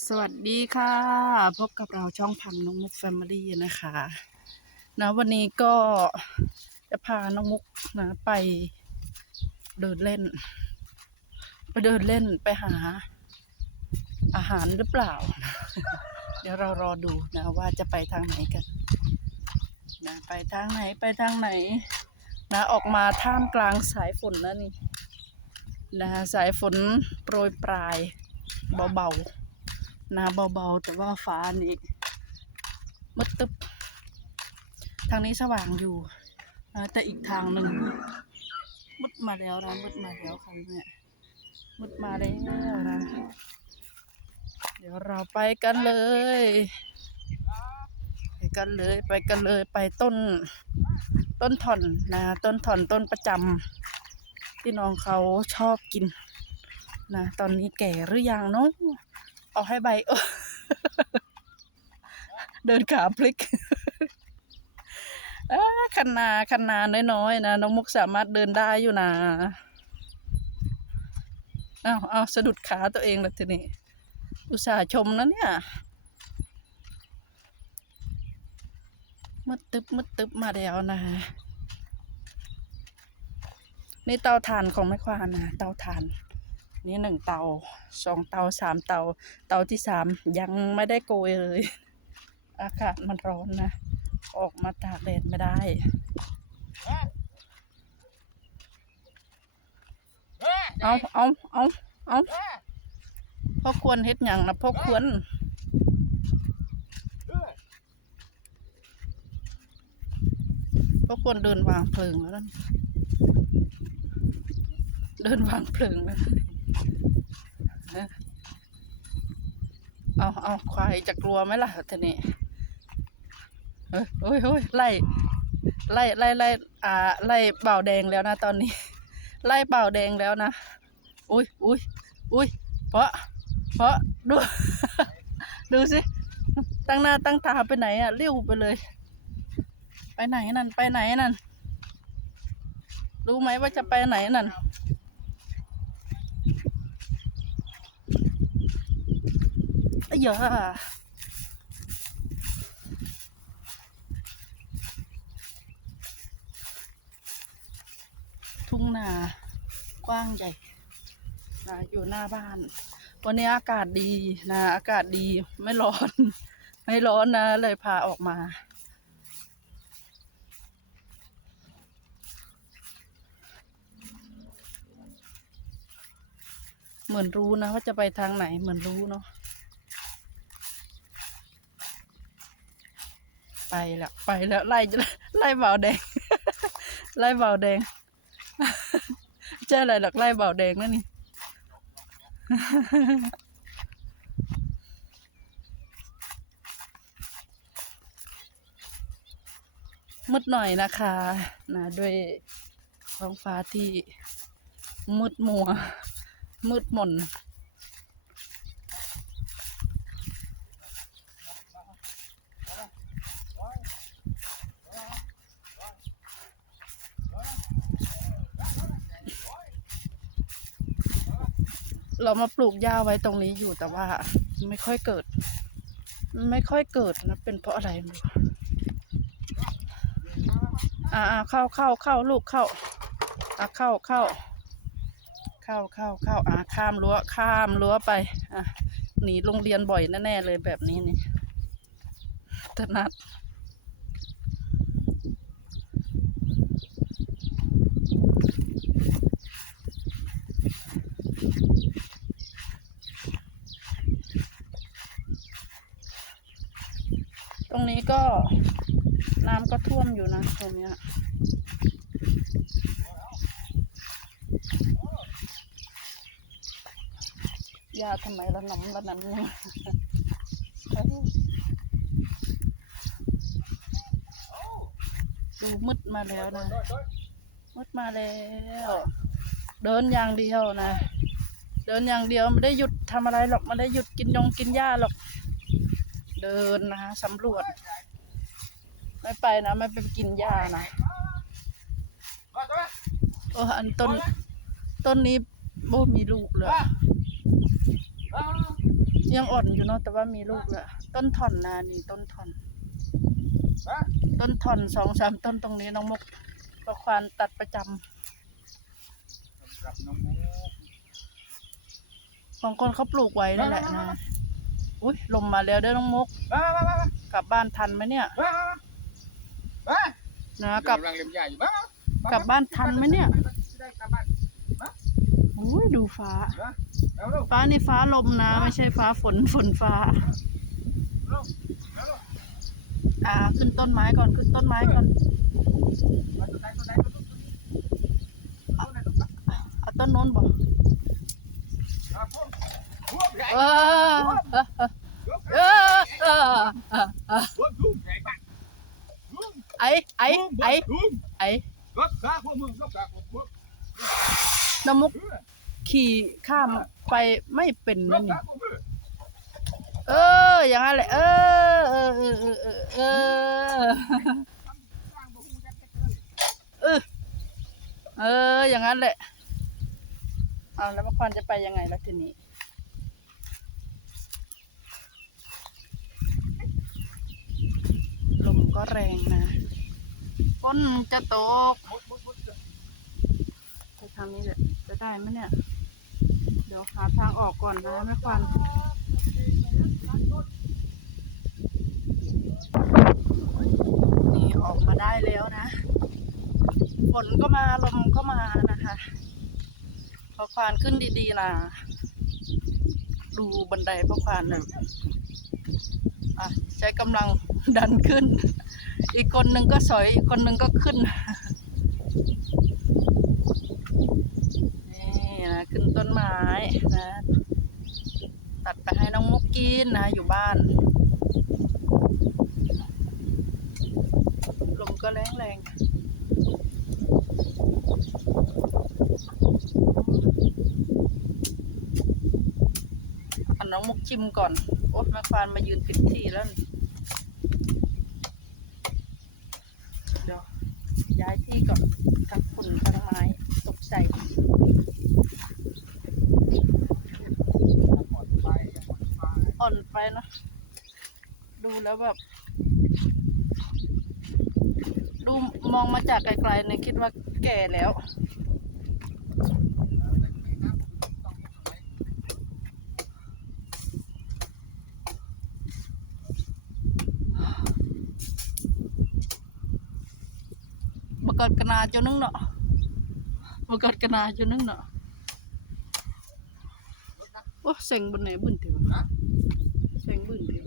สวัสดีค่ะ พบกับเราช่องพังน้องมุกแฟมิลี่นะคะนะวันนี้ก็จะพาน้องมุกนะไปเดินเล่น ไปเดินเล่นไปหา อาหารหรือเปล่า เดี๋ยวเรารอดูนะว่าจะไปทางไหนกันนะไปทางไหนไปทางไหน นะออกมาท่ามกลางสายฝนนะนี่นะสายฝนโปรยปลายเบาๆ นาเบาๆ แต่ว่าฟ้านี่มืดตึ๊บ ทางนี้สว่างอยู่นะแต่อีกทางหนึ่งมืดมาแล้วนะมืดมาแล้วค่ะเนี่ยมืดมาแล้วนะเดี๋ยวเราไปกันเลย ไปกันเลยไปกันเลยไปต้น ต้นถ่อนนะ ต้นถ่อนต้นประจำที่น้องเขาชอบกินนะ ตอนนี้แก่หรือยังเนาะ เอาให้ใบเดินขาพลิกคันนาคันนาน้อยๆนะน้องมุกสามารถเดินได้อยู่นะเอาเอาสะดุดขาตัวเองแล้วทีนี้ อุตส่าห์ชมนะเนี่ยมืดตึบมืดตึบมาแล้วนะนี่เตาถ่านของแม่ควานนะเตาถ่าน นี่หนึ่งเตาสองเตาสามเตา เตาที่สามยังไม่ได้โกยเลย อากาศมันร้อนนะ ออกมาตากแดดไม่ได้เอาเอาเอาเอาพ่อควรเฮ็ดหยังนะพ่อควรพ่อควรเดินวางเพลิงแล้วนั่นเดินวางเพลิงแล้ว เอาเอาควายจะกลัวไหมล่ะทีนี้เฮ้ยเฮ้ยเฮ้ยไล่ไล่ไล่ไล่อ่าไล่เบ่าแดงแล้วนะตอนนี้ ไล่เบ่าแดงแล้วนะอุ้ยอุ้ยอุ้ยเพราะเพราะดูดูสิตั้งหน้าตั้งตาไปไหนอะเลี้ยวไปเลย ไปไหนนั่นไปไหนนั่นรู้ไหมว่าจะไปไหนนั่น ยาทุ่งนากว้างใหญ่นะอยู่หน้าบ้าน วันนี้อากาศดีนะ อากาศดีไม่ร้อน ไม่ร้อนนะ เลยพาออกมาเหมือนรู้นะว่าจะไปทางไหนเหมือนรู้เนาะ ไปแล้วไปแล้วไล่ไล่เบาแดง ไล่เบาแดงเจออะไรหรอกไล่เบาแดงนั่นนี่มืดหน่อยนะคะนะด้วยท้องฟ้าที่มืดมัวมืดมน เรามาปลูกหญ้าไว้ตรงนี้อยู่แต่ว่าไม่ค่อยเกิด ไม่ค่อยเกิดนะ เป็นเพราะอะไรไม่รู้อ่าอ่าเข้าเข้าเข้าลูกเข้าอ่าเข้าเข้าเข้าเข้าเข้าอ่าข้ามรั้วข้ามรั้วไปอะหนีโรงเรียนบ่อยแน่ๆเลยแบบนี้นี่ถนัดตรงนี้ก็น้ำก็ ท่วมอยู่นะตรงเนี้ยยาทำไมละน้ำละนั้นเนี่ยดูมืดมาแล้วนะมืดมาแล้ว เดินอย่างเดียวนะ เดินอย่างเดียวไม่ได้หยุดทำอะไรหรอกไม่ได้หยุดกินยงกินหญ้าหรอก เดินนะสำรวจ ไม่ไปนะ ไม่ไปกินหญ้านะโอ้อันต้น ต้นนี้โบมีลูกเลยยังอ่อนอยู่เนาะแต่ว่ามีลูกแล้วต้นถ่อนนานี่ต้นถ่อน ต้นถ่อนสองสามต้นตรงนี้น้องมุกประควานตัดประจำบางคนเขาปลูกไว้นั่นแหละนะ อุ้ยลมมาแล้วเด้อน้องมุก กลับบ้านทันไหมเนี่ย นะกกลับำลังเล่มใหญ่อยู่มากลับบ้านทันไหมเนี่ยได้กลับบ้านอุ้ยดูฟ้ามาเร็วเร็วฟ้านี่ฟ้าลมนะ ไม่ใช่ฟ้าฝนฝนฟ้าเร็วเร็วอ่าขึ้นต้นไม้ก่อนขึ้นต้นไม้ก่อนมาตัวไหนตัวไหนตัวนู้นตัวไหนตัวไหนเอาต้นโน้นบอกอะพวกพวกใหญ่เออเออเออ ไอ้ไอ้ไอ้ทุ่งไอ้รถขาพวกมึงรถขาพวกมึงน้ำมุกเออขี่ข้ามไปไม่เป็นรนั่ถนขานี่พวกมึงเออ อย่างนั้นแหละเออเออเออเออเออเออสร้างบ่ฮู้จักจักเลยเออเออ อย่างนั้นแหละเอาแล้วมะควานจะไปยังไงล่ะทีนี้ลมก็แรงนะ ฝนจะตกมุดมุดมุดไปทางนี้แหละจะได้ไหมเนี่ย เดี๋ยวหาทางออกก่อนนะแม่ควันนี่ออกมาได้แล้วนะ ฝนก็มาลมก็มานะคะพอควานขึ้นดีๆนะดูบันไดพอควานนะอะใช้กำลังดันขึ้น อีกคนหนึ่งก็สอย อีกคนหนึ่งก็ขึ้น นี่นะ ขึ้นต้นไม้นะ ตัดไปให้น้องมุกกินนะ อยู่บ้าน ลมก็แรงแรงอันน้องมุกชิมก่อน โอ๊ยแม่ควานมายืนปิดที่แล้วนี่เดี๋ยว ย้ายที่ก่อนทั้งฝุ่นทั้งไม้ตกใจอ่อนไปนะ ดูแล้วแบบ ดูมองมาจากไกลๆเนี่ยคิดว่าแก่แล้ว บกอดกระนา จนนึงเนาะบกอดกะนาจนนึงเนาะโอ้เซ็งบนไหนบุญเถอะฮะเซ็งบุญเถอะ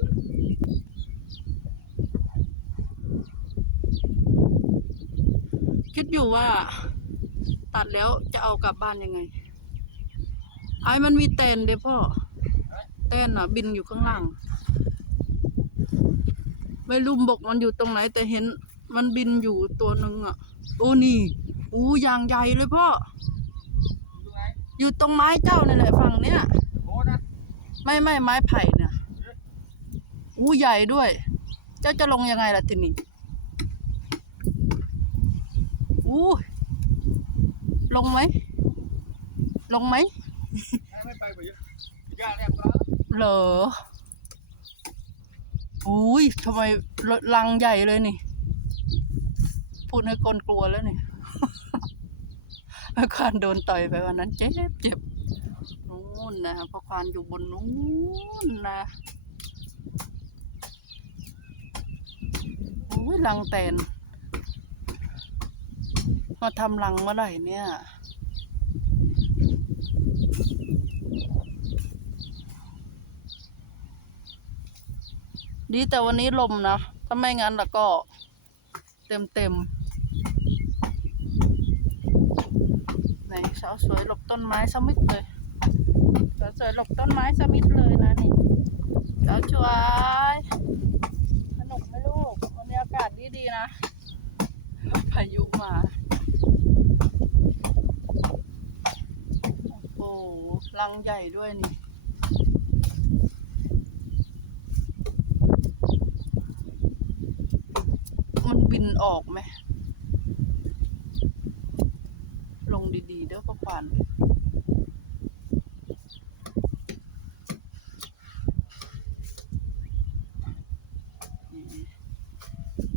คิดอยู่ว่า ตัดแล้วจะเอากลับบ้านยังไง ไอ้มันมีแตนเด้พ่อแตนอะ บินอยู่ข้างล่าง ไม่รู้บกมันอยู่ตรงไหนแต่เห็น มันบินอยู่ตัวหนึ่งอะ โอ้นี่อู้ยางใหญ่เลยพ่อ อยู่ตรงไม้เจ้านี่แหละฝั่งเนี้ยไม่ไม่ไม้ไผ่เนี่ยอู้ใหญ่ด้วย เจ้าจะลงยังไงล่ะทีนี้อู้ลงไหม ลงไหมเยอะย่าเรียบร้อยเหรออุ้ยทำไมลังใหญ่เลยนี่ พูดให้คนกลัวแล้วนี่เมื่อควานโดนต่อยไปวันนั้นเจ็บเจ็บนู่นนะพระควานอยู่บนนู้นนะอุ้ยลังแตนมาทำรังเมื่อไหร่เนี่ยดีแต่วันนี้ลมนะ ถ้าไม่งั้นแล้วก็เต็มเต็มๆไหน สวสวยหลบต้นไม้สมิดเลยสาวสวยหลบต้นไม้สมิดเลยนะนี่สาวสวยสนุกไหมลูกวันนี้อากาศดีดีๆนะพายุมาโอ้โหรังใหญ่ด้วยนี่มันบินออกไหม ดีๆเด้อพ่อขวัญ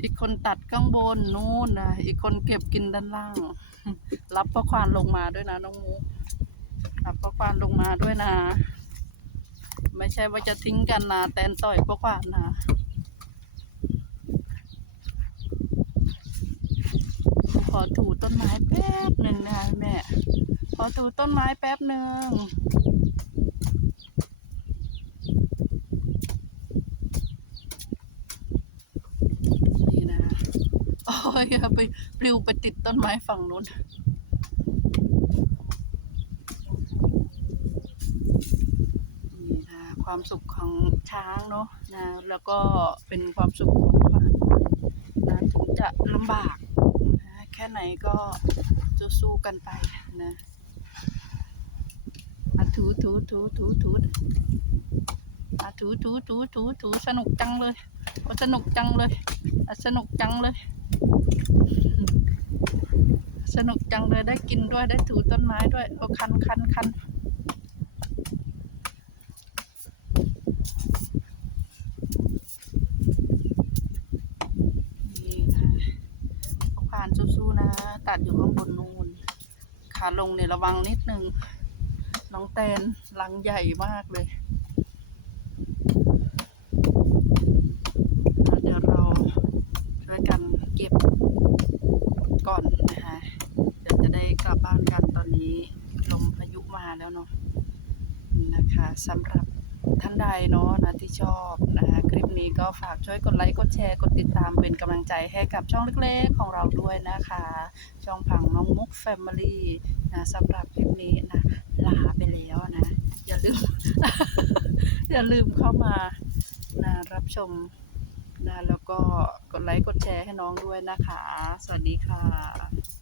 อีกคนตัดข้างบนนู่นนะอีกคนเก็บกินด้านล่าง รับพ่อควันลงมาด้วยนะน้องมูรับพ่อควันลงมาด้วยนะ ไม่ใช่ว่าจะทิ้งกันนะแตนต่อยพ่อควันนะ อถูต้นไม้แป๊บหนึ่งนะแม่ ขอถูต้นไม้แป๊บหนึ่งนี่นะโอ้ยไปปลิวไปติดต้นไม้ฝั่งนู้นนี่นะความสุขของช้างเนาะนะแล้วก็เป็นความสุขของควานนะถึงจะลำบาก ค่ไหนก็จะสู้กันไปนะอะถูถูถูถูถูอะถูถูถูถูถูสนุกจังเลยสนุกจังเลยอะสนุกจังเลย สนุกจังเลยได้กินด้วยได้ถูต้นไม้ด้วยโอคันคันคันนะพวกผ่านสู้ๆนะ ตัดอยู่ข้างบนนู่น ขาลงเนี่ยระวังนิดนึงน้องแตนลังใหญ่มากเลย เดี๋ยวเราช่วยกันเก็บก่อนนะคะ เดี๋ยวจะได้กลับบ้านกันตอนนี้ลมพายุมาแล้วเนาะนะคะสำหรับท่านใดเนาะนะที่ชอบ นี้ก็ฝากช่วยกดไลค์กดแชร์กดติดตามเป็นกำลังใจให้กับช่องเล็กๆ ของเราด้วยนะคะ ช่องผังน้องมุกแฟมิลี่นะสำหรับคลิปนี้นะลาไปแล้วนะ อย่าลืม อย่าลืมเข้ามานะรับชมนะแล้วก็กดไลค์กดแชร์ให้น้องด้วยนะคะ สวัสดีค่ะ